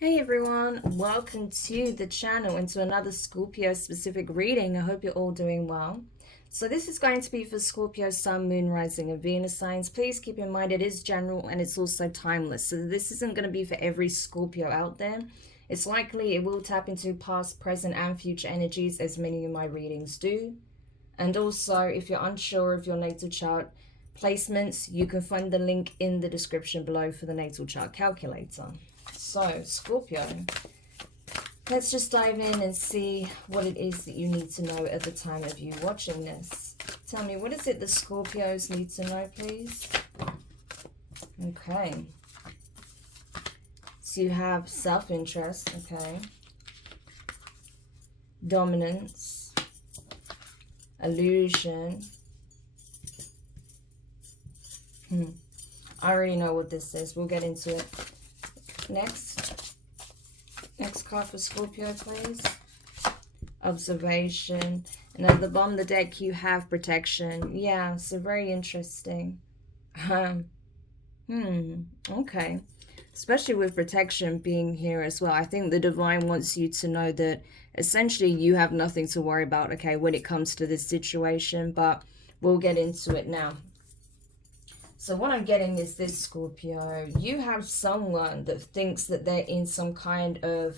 Hey everyone, welcome to the channel and to another Scorpio specific reading. I hope you're all doing well. So this is going to be for Scorpio, Sun, Moon, Rising and Venus signs. Please keep in mind it is general and it's also timeless. So this isn't going to be for every Scorpio out there. It's likely it will tap into past, present and future energies as many of my readings do. And also if you're unsure of your natal chart placements, you can find the link in the description below for the natal chart calculator. So, Scorpio, let's just dive in and see what it is that you need to know at the time of you watching this. Tell me, what is it the Scorpios need to know, please? Okay. So you have self-interest, okay. Dominance. Illusion. I already know what this is. We'll get into it. Next card for Scorpio, please. Observation. And at the bottom of the deck, you have protection. Yeah, so very interesting. Okay. Especially with protection being here as well. I think the divine wants you to know that essentially you have nothing to worry about, okay, when it comes to this situation. But we'll get into it now. So what I'm getting is this, Scorpio. You have someone that thinks that they're in some kind of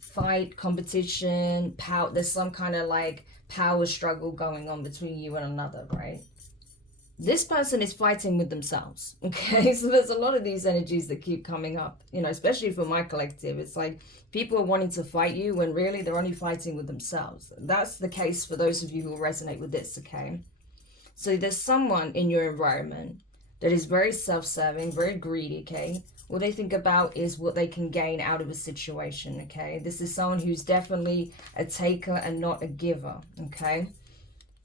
fight, competition, power. There's some kind of like power struggle going on between you and another, right? This person is fighting with themselves, okay? So there's a lot of these energies that keep coming up, you know, especially for my collective. It's like people are wanting to fight you when really they're only fighting with themselves. That's the case for those of you who resonate with this, okay? So there's someone in your environment that is very self-serving, very greedy, okay? What they think about is what they can gain out of a situation, okay? This is someone who's definitely a taker and not a giver, okay?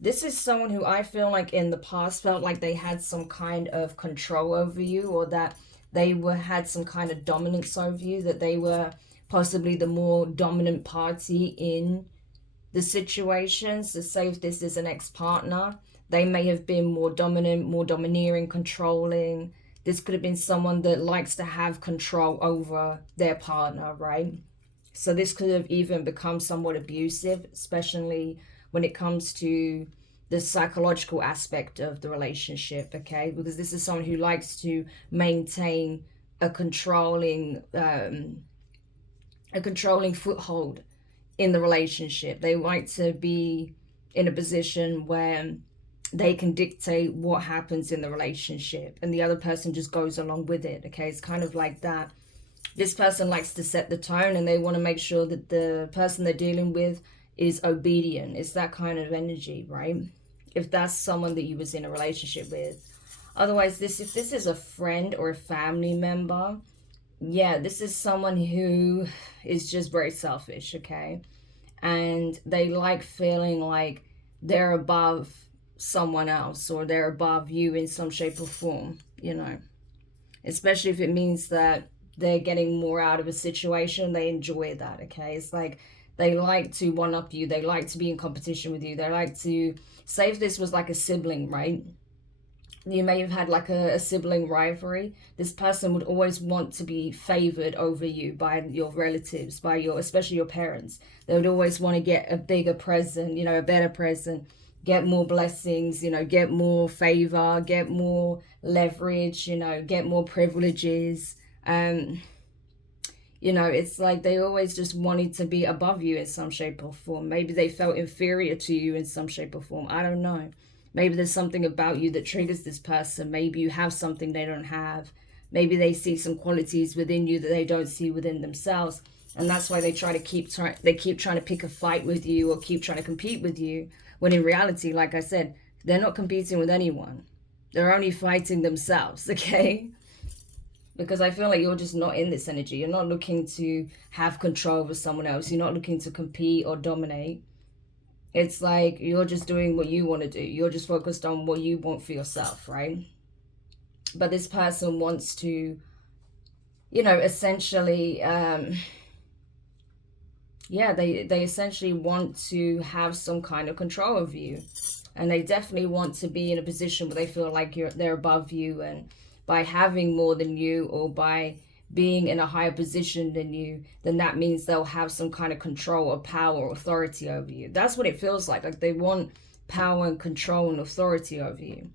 This is someone who I feel like in the past felt like they had some kind of control over you, or that they had some kind of dominance over you, that they were possibly the more dominant party in the situation. So say if this is an ex-partner, they may have been more dominant, more domineering, controlling. This could have been someone that likes to have control over their partner, right? So this could have even become somewhat abusive, especially when it comes to the psychological aspect of the relationship, okay? Because this is someone who likes to maintain a controlling foothold in the relationship. They like to be in a position where they can dictate what happens in the relationship and the other person just goes along with it, okay? It's kind of like that. This person likes to set the tone and they want to make sure that the person they're dealing with is obedient. It's that kind of energy, right? If that's someone that you was in a relationship with. Otherwise, if this is a friend or a family member, yeah, this is someone who is just very selfish, okay? And they like feeling like they're above someone else, or they're above you in some shape or form, you know, especially if it means that they're getting more out of a situation. They enjoy that, okay? It's like they like to one up you, they like to be in competition with you, they like to, say if this was like a sibling, right? You may have had like a sibling rivalry. This person would always want to be favored over you by your relatives, by your, especially your parents. They would always want to get a bigger present, you know, a better present, get more blessings, you know, get more favor, get more leverage, you know, get more privileges. You know, it's like they always just wanted to be above you in some shape or form. Maybe they felt inferior to you in some shape or form. I don't know. Maybe there's something about you that triggers this person. Maybe you have something they don't have. Maybe they see some qualities within you that they don't see within themselves. And that's why they keep trying to pick a fight with you or keep trying to compete with you. When in reality, like I said, they're not competing with anyone. They're only fighting themselves, okay? Because I feel like you're just not in this energy. You're not looking to have control over someone else. You're not looking to compete or dominate. It's like you're just doing what you want to do. You're just focused on what you want for yourself, right? But this person wants to, you know, essentially, yeah, they essentially want to have some kind of control over you. And they definitely want to be in a position where they feel like they're above you. And by having more than you, or by being in a higher position than you, then that means they'll have some kind of control or power or authority over you. That's what it feels like they want power and control and authority over you.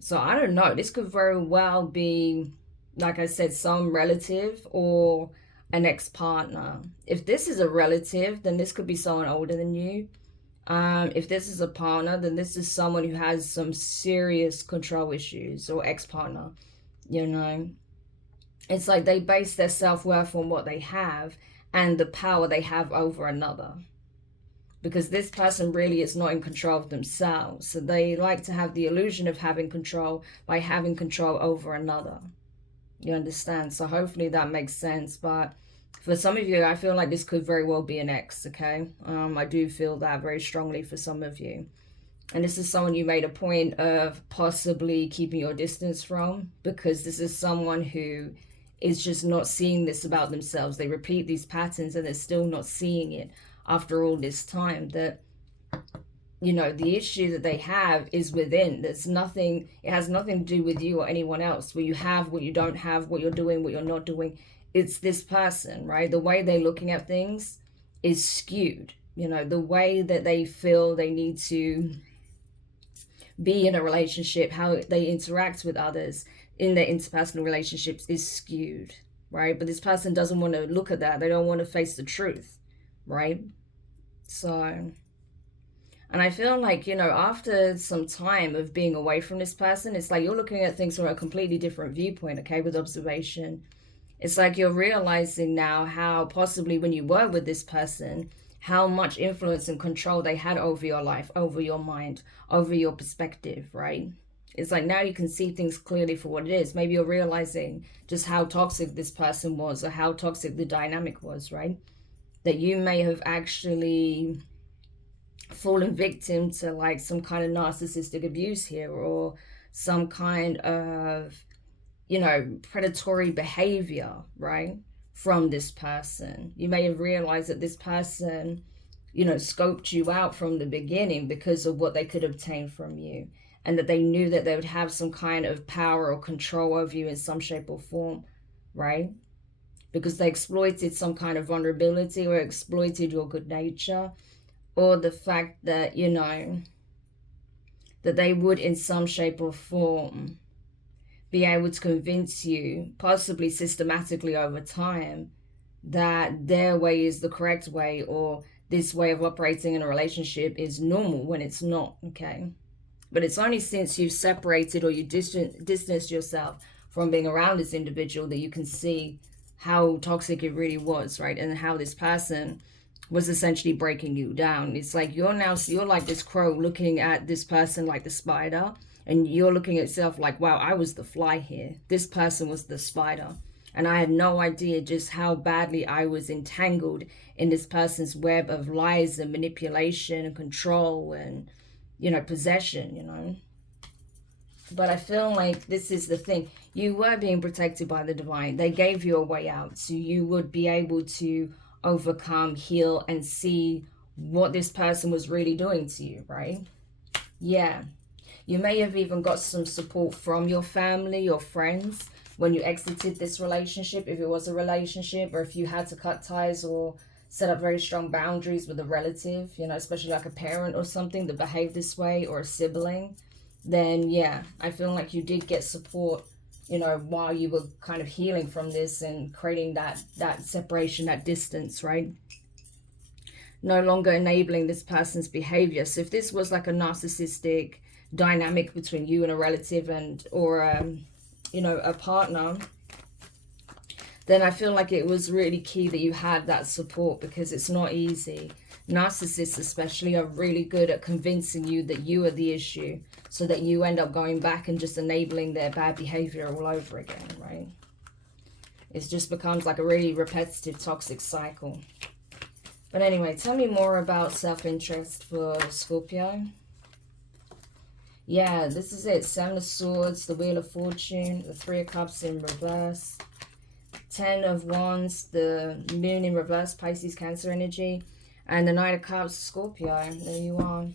So I don't know, this could very well be, like I said, some relative or an ex-partner. If this is a relative, then this could be someone older than you. If this is a partner, then this is someone who has some serious control issues, or ex-partner, you know. It's like they base their self-worth on what they have and the power they have over another. Because this person really is not in control of themselves. So they like to have the illusion of having control by having control over another. You understand? So hopefully that makes sense. But for some of you, I feel like this could very well be an ex, okay? I do feel that very strongly for some of you. And this is someone you made a point of possibly keeping your distance from, because this is someone who is just not seeing this about themselves. They repeat these patterns and they're still not seeing it after all this time. That, you know, the issue that they have is within. There's nothing, it has nothing to do with you or anyone else. What you have, what you don't have, what you're doing, what you're not doing. It's this person, right? The way they're looking at things is skewed. You know, the way that they feel they need to be in a relationship, how they interact with others in their interpersonal relationships is skewed, right? But this person doesn't want to look at that. They don't want to face the truth, right? So, and I feel like, you know, after some time of being away from this person, it's like you're looking at things from a completely different viewpoint, okay, with observation. It's like you're realizing now how possibly when you were with this person, how much influence and control they had over your life, over your mind, over your perspective, right? It's like now you can see things clearly for what it is. Maybe you're realizing just how toxic this person was, or how toxic the dynamic was, right? That you may have actually fallen victim to like some kind of narcissistic abuse here, or some kind of, you know, predatory behavior, right, from this person. You may have realized that this person, you know, scoped you out from the beginning because of what they could obtain from you, and that they knew that they would have some kind of power or control over you in some shape or form, right? Because they exploited some kind of vulnerability, or exploited your good nature, or the fact that, you know, that they would in some shape or form be able to convince you, possibly systematically over time, that their way is the correct way, or this way of operating in a relationship is normal when it's not, okay? But it's only since you've separated, or you distanced yourself from being around this individual, that you can see how toxic it really was, right? And how this person was essentially breaking you down. It's like you're like this crow looking at this person like the spider, and you're looking at yourself like, wow, I was the fly here. This person was the spider. And I had no idea just how badly I was entangled in this person's web of lies and manipulation and control and, you know, possession, you know. But I feel like this is the thing. You were being protected by the divine. They gave you a way out, so you would be able to overcome, heal, and see what this person was really doing to you, right? Yeah. You may have even got some support from your family, your friends, when you exited this relationship, if it was a relationship, or if you had to cut ties or set up very strong boundaries with a relative, you know, especially like a parent or something that behaved this way, or a sibling, then yeah, I feel like you did get support, you know, while you were kind of healing from this and creating that separation, that distance, right? No longer enabling this person's behavior. So if this was like a narcissistic dynamic between you and a relative or you know, a partner, then I feel like it was really key that you had that support, because it's not easy. Narcissists especially are really good at convincing you that you are the issue, so that you end up going back and just enabling their bad behavior all over again, right? It just becomes like a really repetitive, toxic cycle. But anyway, tell me more about self-interest for Scorpio. Yeah, this is it. 7 of Swords, the Wheel of Fortune, the 3 of Cups in reverse, 10 of Wands, the Moon in reverse, Pisces, Cancer energy, and the Knight of Cups, Scorpio. There you are.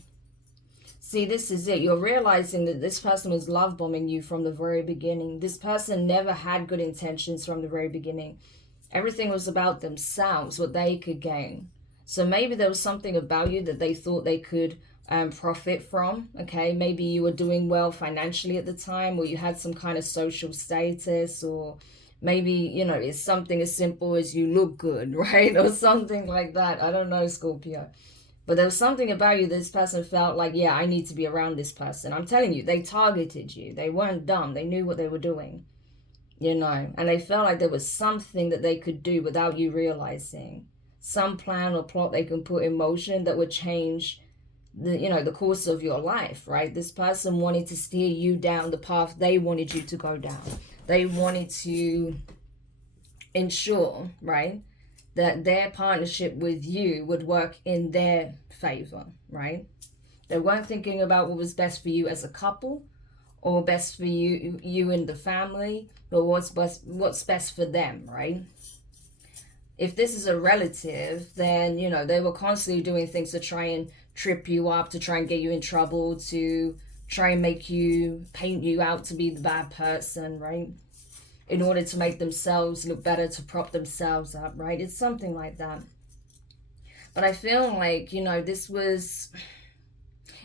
See, this is it. You're realizing that this person was love bombing you from the very beginning. This person never had good intentions from the very beginning. Everything was about themselves, what they could gain. So maybe there was something about you that they thought they could profit from. Okay, maybe you were doing well financially at the time, or you had some kind of social status, or maybe, you know, it's something as simple as you look good, right? Or something like that. I don't know, Scorpio. But there was something about you that this person felt like, yeah, I need to be around this person. I'm telling you, they targeted you. They weren't dumb. They knew what they were doing, you know. And they felt like there was something that they could do without you realizing. Some plan or plot they can put in motion that would change the, you know, the course of your life, right? This person wanted to steer you down the path they wanted you to go down. They wanted to ensure, right, that their partnership with you would work in their favor, right? They weren't thinking about what was best for you as a couple, or best for you and the family, or what's best for them, right? If this is a relative, then, you know, they were constantly doing things to try and trip you up, to try and get you in trouble, to try and make you, paint you out to be the bad person, right? In order to make themselves look better, to prop themselves up, right? It's something like that. But I feel like, you know, this was,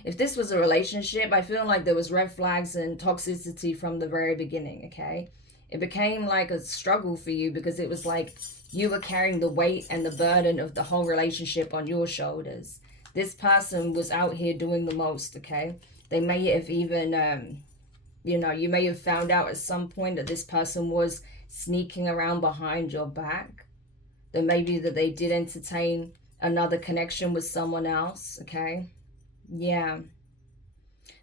if this was a relationship, I feel like there was red flags and toxicity from the very beginning, okay? It became like a struggle for you because it was like you were carrying the weight and the burden of the whole relationship on your shoulders. This person was out here doing the most, okay? They may have even, you know, you may have found out at some point that this person was sneaking around behind your back. That maybe that they did entertain another connection with someone else, okay? Yeah.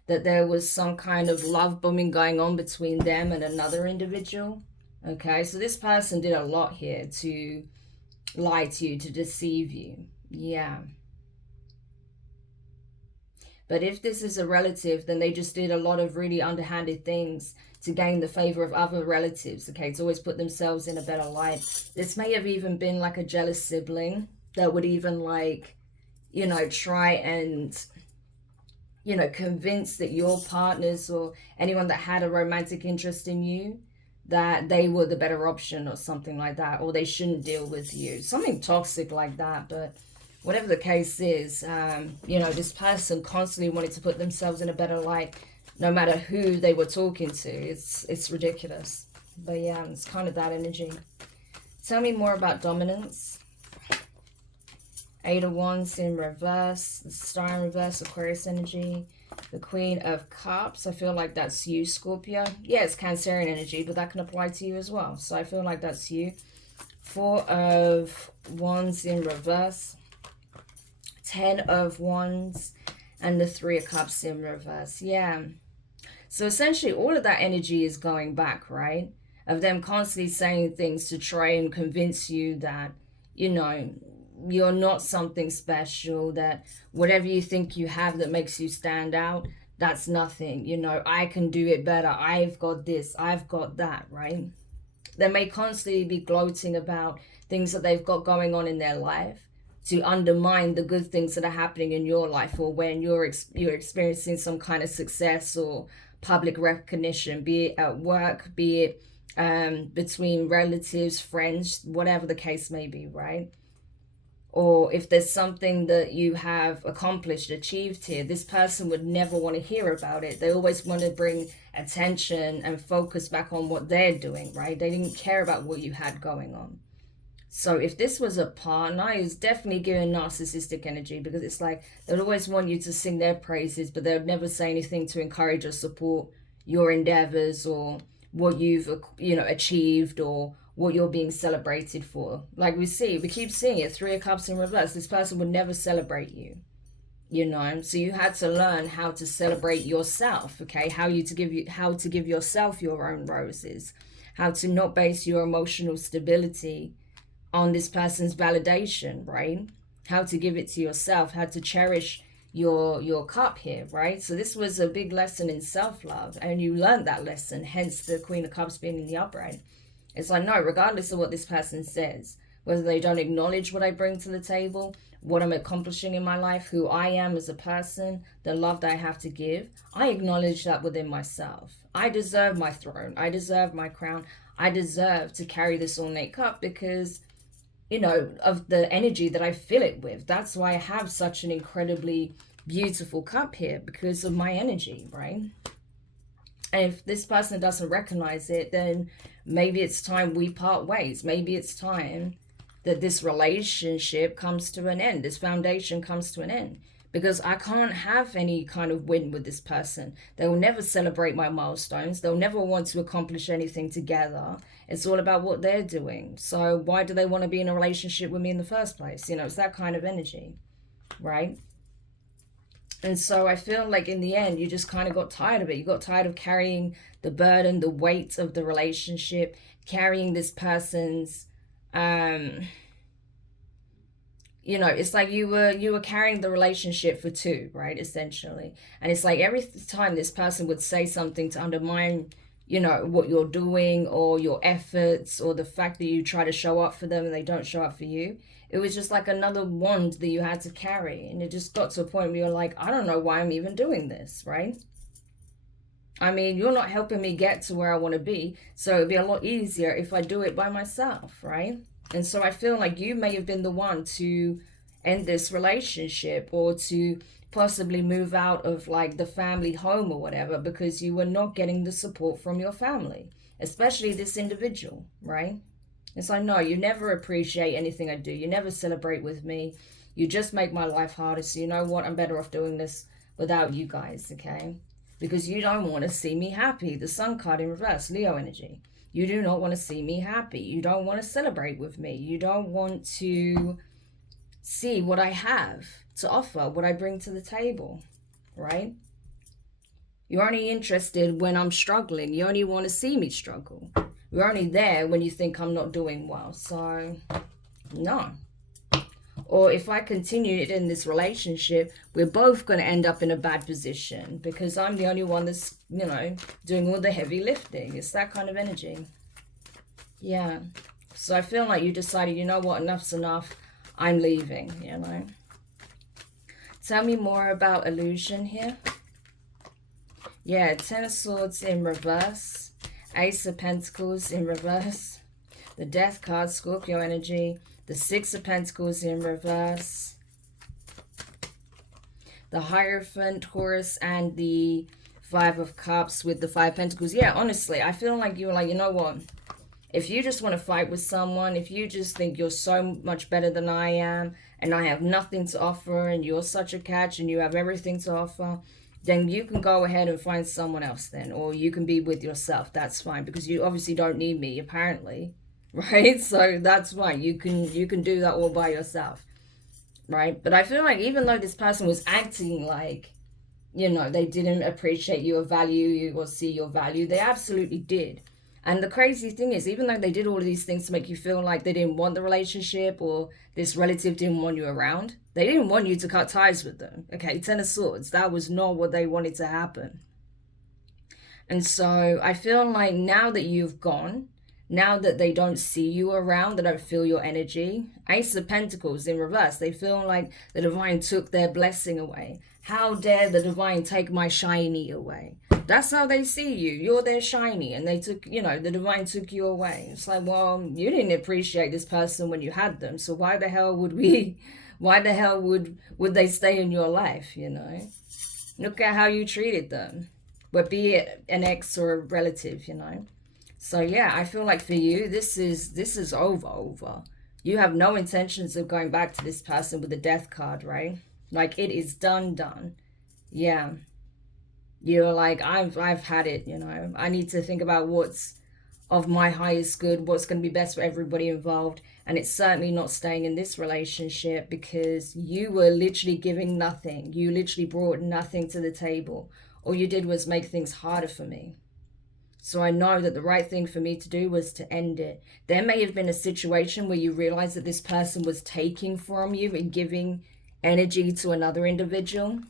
That there was some kind of love bombing going on between them and another individual, okay? So this person did a lot here to lie to you, to deceive you. Yeah. But if this is a relative, then they just did a lot of really underhanded things to gain the favor of other relatives, okay? To always put themselves in a better light. This may have even been like a jealous sibling that would even, like, you know, try and, you know, convince that your partners or anyone that had a romantic interest in you, that they were the better option or something like that, or they shouldn't deal with you. Something toxic like that. But whatever the case is, you know, this person constantly wanted to put themselves in a better light, no matter who they were talking to. It's ridiculous. But yeah, it's kind of that energy. Tell me more about dominance. 8 of Wands in reverse, the Star in reverse, Aquarius energy, the Queen of Cups. I feel like that's you, Scorpio. Yeah, it's Cancerian energy, but that can apply to you as well. So I feel like that's you. 4 of Wands in reverse, 10 of Wands, and the 3 of Cups in reverse. Yeah. So essentially all of that energy is going back, right? Of them constantly saying things to try and convince you that, you know, you're not something special, that whatever you think you have that makes you stand out, that's nothing. You know, I can do it better. I've got this, I've got that, right? They may constantly be gloating about things that they've got going on in their life to undermine the good things that are happening in your life, or when you're experiencing some kind of success or public recognition, be it at work, be it between relatives, friends, whatever the case may be, right? Or if there's something that you have accomplished, achieved here, this person would never want to hear about it. They always want to bring attention and focus back on what they're doing, right? They didn't care about what you had going on. So if this was a partner, it's definitely giving narcissistic energy, because it's like they'd always want you to sing their praises, but they would never say anything to encourage or support your endeavors or what you've, you know, achieved, or what you're being celebrated for. Like we keep seeing it, 3 of Cups in reverse. This person would never celebrate you, you know. So you had to learn how to celebrate yourself, okay? How to give yourself your own roses, how to not base your emotional stability on this person's validation, right? How to give it to yourself, how to cherish your cup here, right? So this was a big lesson in self-love, and you learned that lesson, hence the Queen of Cups being in the upright. It's like, no, regardless of what this person says, whether they don't acknowledge what I bring to the table, what I'm accomplishing in my life, who I am as a person, the love that I have to give, I acknowledge that within myself. I deserve my throne. I deserve my crown. I deserve to carry this ornate cup because, you know, of the energy that I fill it with. That's why I have such an incredibly beautiful cup here, because of my energy, right? And if this person doesn't recognize it, then maybe it's time we part ways. Maybe it's time that this relationship comes to an end. This foundation comes to an end. Because I can't have any kind of win with this person. They will never celebrate my milestones. They'll never want to accomplish anything together. It's all about what they're doing. So why do they want to be in a relationship with me in the first place? You know, it's that kind of energy, right? And so I feel like in the end, you just kind of got tired of it. You got tired of carrying the burden, the weight of the relationship, carrying this person's, you know, it's like you were carrying the relationship for two, right, essentially. And it's like every time this person would say something to undermine, you know, what you're doing or your efforts or the fact that you try to show up for them and they don't show up for you, it was just like another wand that you had to carry. And it just got to a point where you're like, I don't know why I'm even doing this, right? I mean, you're not helping me get to where I want to be. So it'd be a lot easier if I do it by myself, right? And so I feel like you may have been the one to end this relationship or to possibly move out of like the family home or whatever because you were not getting the support from your family, especially this individual, right? And so no, you never appreciate anything I do. You never celebrate with me. You just make my life harder. So you know what? I'm better off doing this without you guys, okay? Because you don't want to see me happy. The Sun card in reverse, Leo energy. You do not want to see me happy. You don't want to celebrate with me. You don't want to see what I have to offer, what I bring to the table, right? You're only interested when I'm struggling. You only want to see me struggle. You're only there when you think I'm not doing well. So, no. Or if I continue it in this relationship, we're both going to end up in a bad position because I'm the only one that's, you know, doing all the heavy lifting. It's that kind of energy. Yeah. So I feel like you decided, you know what, enough's enough. I'm leaving, you know. Tell me more about illusion here. Yeah, Ten of Swords in reverse. Ace of Pentacles in reverse. The Death card, Scorpio energy. The Six of Pentacles in reverse. The Hierophant, Taurus, and the Five of Cups with the Five of Pentacles. Yeah, honestly, I feel like you were like, you know what? If you just want to fight with someone, if you just think you're so much better than I am, and I have nothing to offer, and you're such a catch, and you have everything to offer, then you can go ahead and find someone else then. Or you can be with yourself. That's fine, because you obviously don't need me, apparently. Right? So that's fine. You can do that all by yourself. Right? But I feel like even though this person was acting like, you know, they didn't appreciate you or value you or see your value, they absolutely did. And the crazy thing is, even though they did all of these things to make you feel like they didn't want the relationship or this relative didn't want you around, they didn't want you to cut ties with them. Okay, Ten of Swords, that was not what they wanted to happen. And so I feel like now that you've gone, now that they don't see you around, they don't feel your energy. Ace of Pentacles in reverse, they feel like the divine took their blessing away. How dare the divine take my shiny away? That's how they see you. You're their shiny, and they took, you know, the divine took you away. It's like, well, you didn't appreciate this person when you had them, so why the hell would they stay in your life, you know? Look at how you treated them. But be it an ex or a relative, you know? So yeah, I feel like for you, this is over. You have no intentions of going back to this person with the Death card, right? Like, it is done. Yeah. You're like, I've had it, you know. I need to think about what's of my highest good, what's going to be best for everybody involved. And it's certainly not staying in this relationship because you were literally giving nothing. You literally brought nothing to the table. All you did was make things harder for me. So I know that the right thing for me to do was to end it. There may have been a situation where you realized that this person was taking from you and giving energy to another individual.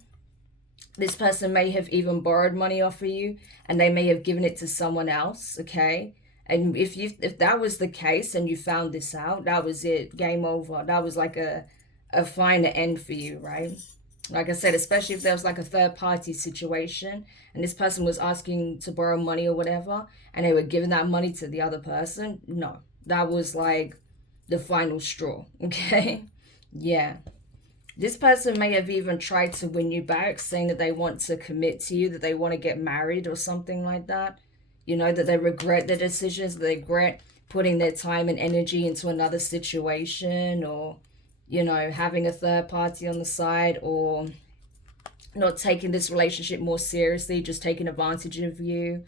This person may have even borrowed money off of you and they may have given it to someone else, okay? And if that was the case and you found this out, that was it, game over. That was like a final end for you, right? Like I said, especially if there was like a third party situation and this person was asking to borrow money or whatever, and they were giving that money to the other person. No, that was like the final straw. Okay. Yeah. This person may have even tried to win you back, saying that they want to commit to you, that they want to get married or something like that. You know, that they regret their decisions, that they regret putting their time and energy into another situation, or, you know, having a third party on the side, or not taking this relationship more seriously, just taking advantage of you.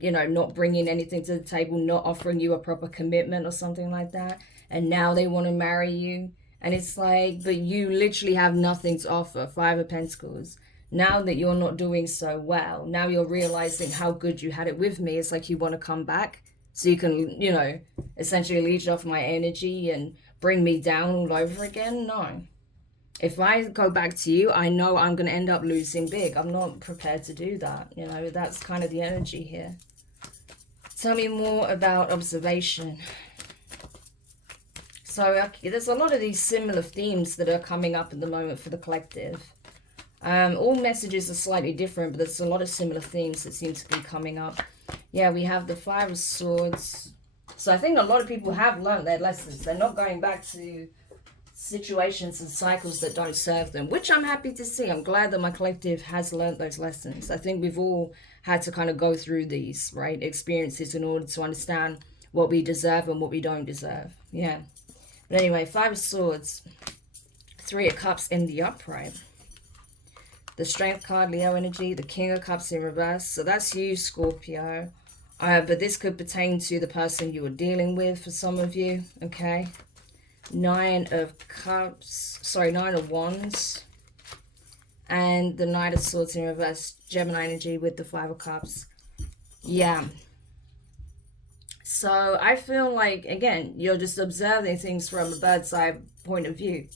You know, not bringing anything to the table, not offering you a proper commitment or something like that. And now they want to marry you. And it's like, but you literally have nothing to offer. Five of Pentacles. Now that you're not doing so well, now you're realizing how good you had it with me. It's like you want to come back so you can, you know, essentially leech off my energy and bring me down all over again. No. If I go back to you, I know I'm going to end up losing big. I'm not prepared to do that. You know, that's kind of the energy here. Tell me more about observation. So there's a lot of these similar themes that are coming up at the moment for the collective. All messages are slightly different, but there's a lot of similar themes that seem to be coming up. Yeah, we have the Five of Swords. So I think a lot of people have learned their lessons. They're not going back to situations and cycles that don't serve them, which I'm happy to see. I'm glad that my collective has learned those lessons. I think we've all had to kind of go through these, right, experiences in order to understand what we deserve and what we don't deserve. Yeah. But anyway, Five of Swords, Three of Cups in the upright. The Strength card, Leo energy, the King of Cups in reverse. So that's you, Scorpio. But this could pertain to the person you were dealing with for some of you, okay? Nine of Cups, sorry, Nine of Wands. And the Knight of Swords in reverse, Gemini energy with the Five of Cups. Yeah. So I feel like, again, you're just observing things from a bird's eye point of view.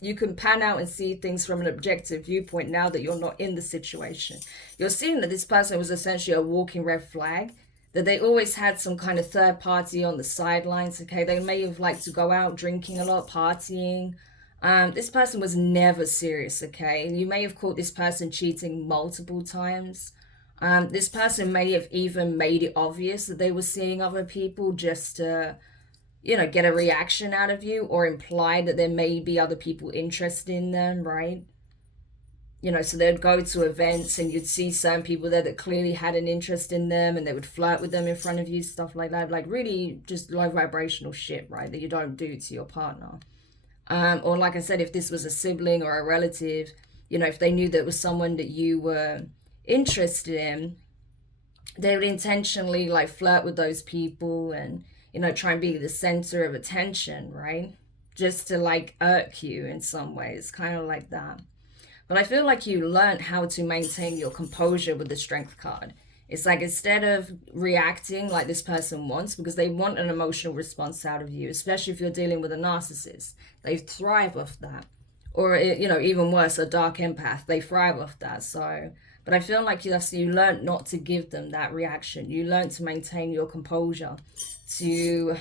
You can pan out and see things from an objective viewpoint now that you're not in the situation. You're seeing that this person was essentially a walking red flag, that they always had some kind of third party on the sidelines, okay? They may have liked to go out drinking a lot, partying. This person was never serious, okay? You may have caught this person cheating multiple times. This person may have even made it obvious that they were seeing other people just to, you know, get a reaction out of you, or imply that there may be other people interested in them, right? You know, so they'd go to events and you'd see certain people there that clearly had an interest in them, and they would flirt with them in front of you, stuff like that. Like really just low vibrational shit, right, that you don't do to your partner. Or like I said, if this was a sibling or a relative, you know, if they knew that it was someone that you were interested in, they would intentionally like flirt with those people and, you know, try and be the center of attention, right? Just to like irk you in some ways, kind of like that. But I feel like you learned how to maintain your composure with the Strength card. It's like instead of reacting like this person wants, because they want an emotional response out of you, especially if you're dealing with a narcissist. They thrive off that. Or, you know, even worse, a dark empath. They thrive off that. So, but I feel like you learned not to give them that reaction. You learned to maintain your composure, to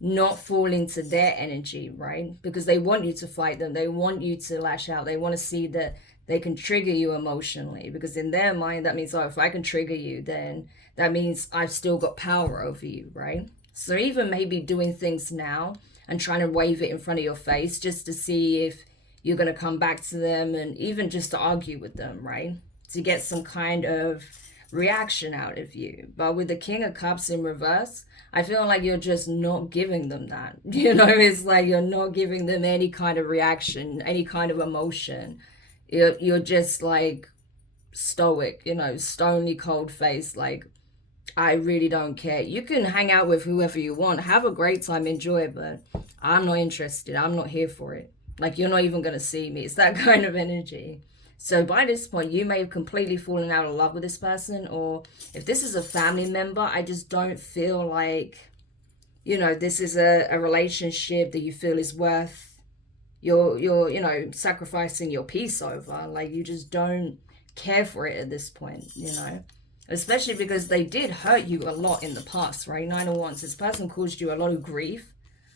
not fall into their energy, right? Because they want you to fight them. They want you to lash out. They want to see that they can trigger you emotionally, because in their mind, that means, oh, if I can trigger you, then that means I've still got power over you, right? So even maybe doing things now and trying to wave it in front of your face just to see if you're going to come back to them, and even just to argue with them, right? To get some kind of reaction out of you. But with the King of Cups in reverse, I feel like you're just not giving them that. You know, it's like you're not giving them any kind of reaction, any kind of emotion. You're just like stoic, you know, stony cold face, like, I really don't care. You can hang out with whoever you want, have a great time, enjoy it, but I'm not interested. I'm not here for it. Like, you're not even going to see me. It's that kind of energy. So by this point, you may have completely fallen out of love with this person, or if this is a family member, I just don't feel like, you know, this is a relationship that you feel is worth you're you know, sacrificing your peace over. Like, you just don't care for it at this point, you know. Especially because they did hurt you a lot in the past, right? Nine of Wands. This person caused you a lot of grief,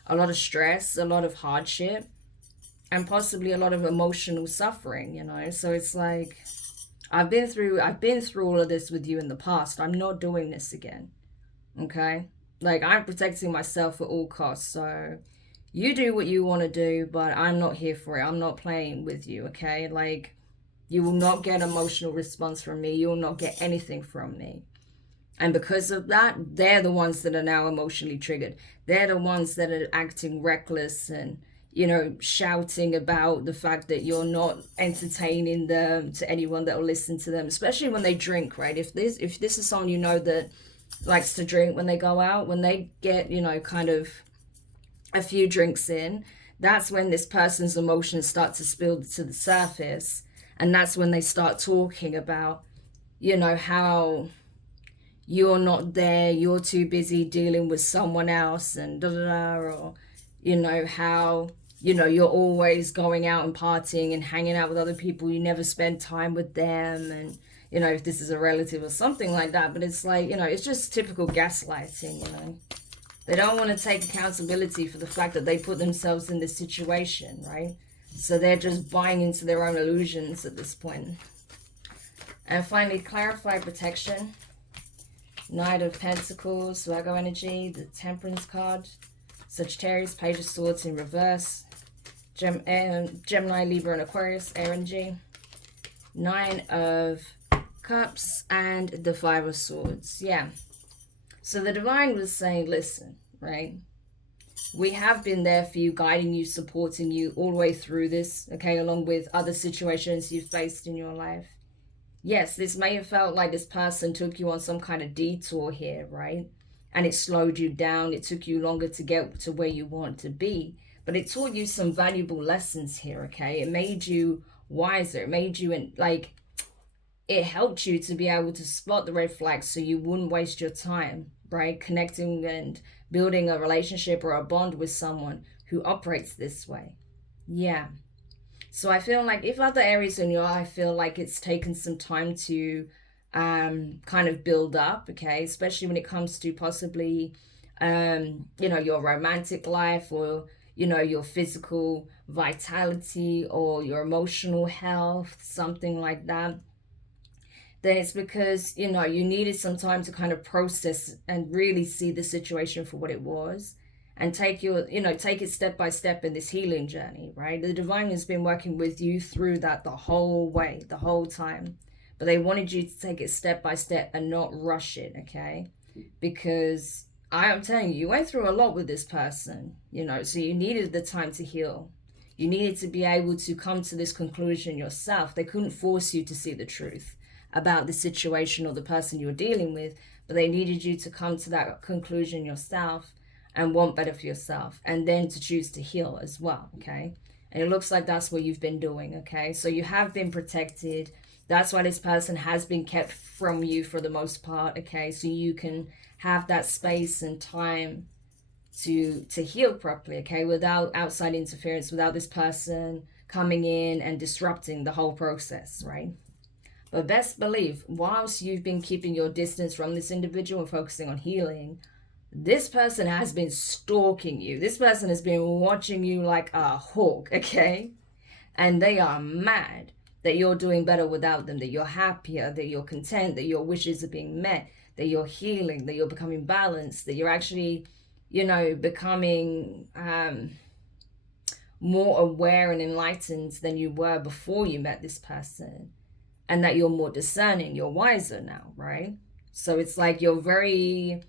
a lot of stress, a lot of hardship, and possibly a lot of emotional suffering, you know? So it's like, I've been through all of this with you in the past. I'm not doing this again. Okay? Like, I'm protecting myself at all costs. So you do what you want to do, but I'm not here for it. I'm not playing with you, okay? Like, you will not get an emotional response from me. You will not get anything from me. And because of that, they're the ones that are now emotionally triggered. They're the ones that are acting reckless and, you know, shouting about the fact that you're not entertaining them to anyone that will listen to them, especially when they drink, right? If this is someone you know that likes to drink when they go out, when they get, you know, kind of a few drinks in, that's when this person's emotions start to spill to the surface. And that's when they start talking about, you know, how you're not there, you're too busy dealing with someone else, and da da da, or, you know, how, you know, you're always going out and partying and hanging out with other people, you never spend time with them, and, you know, if this is a relative or something like that. But it's like, you know, it's just typical gaslighting, you know. They don't want to take accountability for the fact that they put themselves in this situation, right? So they're just buying into their own illusions at this point. And finally, clarify protection. Knight of Pentacles, Virgo energy, the Temperance card, Sagittarius, Page of Swords in reverse, Gemini, Libra, and Aquarius, air energy, Nine of Cups, and the Five of Swords. Yeah. So the Divine was saying, listen, right? We have been there for you, guiding you, supporting you all the way through this, okay, along with other situations you've faced in your life. Yes, this may have felt like this person took you on some kind of detour here, right? And it slowed you down. It took you longer to get to where you want to be. But it taught you some valuable lessons here, okay? It made you wiser. It made you, like, it helped you to be able to spot the red flags so you wouldn't waste your time, right? Connecting and building a relationship or a bond with someone who operates this way. Yeah. So I feel like if other areas in your life feel like it's taken some time to kind of build up, okay, especially when it comes to possibly, you know, your romantic life, or, you know, your physical vitality or your emotional health, something like that, then it's because, you know, you needed some time to kind of process and really see the situation for what it was, and take your, you know, take it step by step in this healing journey, right? The Divine has been working with you through that the whole way, the whole time. But they wanted you to take it step by step and not rush it, okay? Because I am telling you, you went through a lot with this person, you know, so you needed the time to heal. You needed to be able to come to this conclusion yourself. They couldn't force you to see the truth about the situation or the person you're dealing with, but they needed you to come to that conclusion yourself and want better for yourself, and then to choose to heal as well, okay? And it looks like that's what you've been doing, okay? So you have been protected. That's why this person has been kept from you for the most part, okay? So you can have that space and time to heal properly, okay? Without outside interference, without this person coming in and disrupting the whole process, right? But best believe, whilst you've been keeping your distance from this individual and focusing on healing, this person has been stalking you. This person has been watching you like a hawk, okay? And they are mad that you're doing better without them, that you're happier, that you're content, that your wishes are being met, that you're healing, that you're becoming balanced, that you're actually, you know, becoming more aware and enlightened than you were before you met this person. And that you're more discerning, you're wiser now, right? So it's like you're very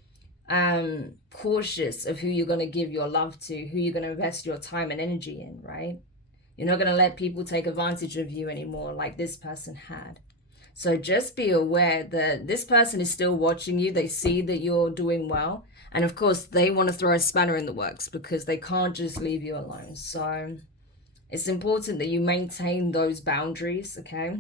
cautious of who you're going to give your love to, who you're going to invest your time and energy in, right? You're not going to let people take advantage of you anymore like this person had. So just be aware that this person is still watching you. They see that you're doing well. And of course, they want to throw a spanner in the works because they can't just leave you alone. So it's important that you maintain those boundaries, okay?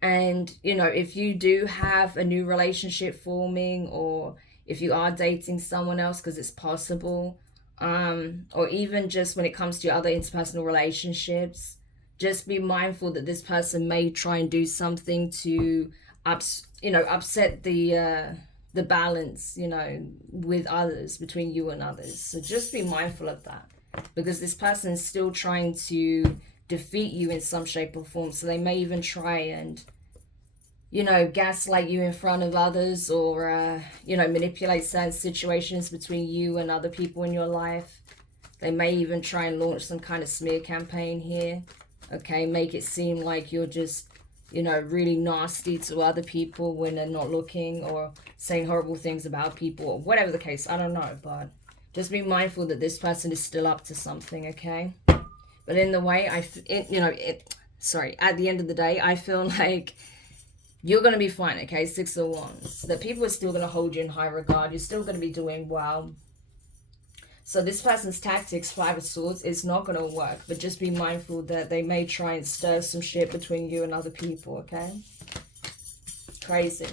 And, you know, if you do have a new relationship forming, or if you are dating someone else, because it's possible, or even just when it comes to other interpersonal relationships, just be mindful that this person may try and do something to upset the balance, with others, between you and others. So just be mindful of that, because this person is still trying to defeat you in some shape or form. So they may even try and, gaslight you in front of others, or, manipulate certain situations between you and other people in your life. They may even try and launch some kind of smear campaign here. Okay, make it seem like you're just, really nasty to other people when they're not looking, or saying horrible things about people, or whatever the case. I don't know, but just be mindful that this person is still up to something, okay? But in the way, at the end of the day, I feel like you're going to be fine, okay? 6 of Wands. That people are still going to hold you in high regard. You're still going to be doing well. So this person's tactics, 5 of Swords, is not going to work. But just be mindful that they may try and stir some shit between you and other people, okay? Crazy.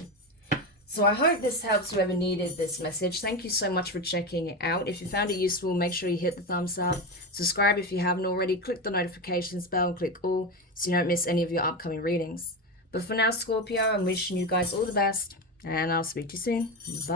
So I hope this helps whoever needed this message. Thank you so much for checking it out. If you found it useful, make sure you hit the thumbs up. Subscribe if you haven't already. Click the notifications bell and click all so you don't miss any of your upcoming readings. But for now, Scorpio, I'm wishing you guys all the best. And I'll speak to you soon. Bye.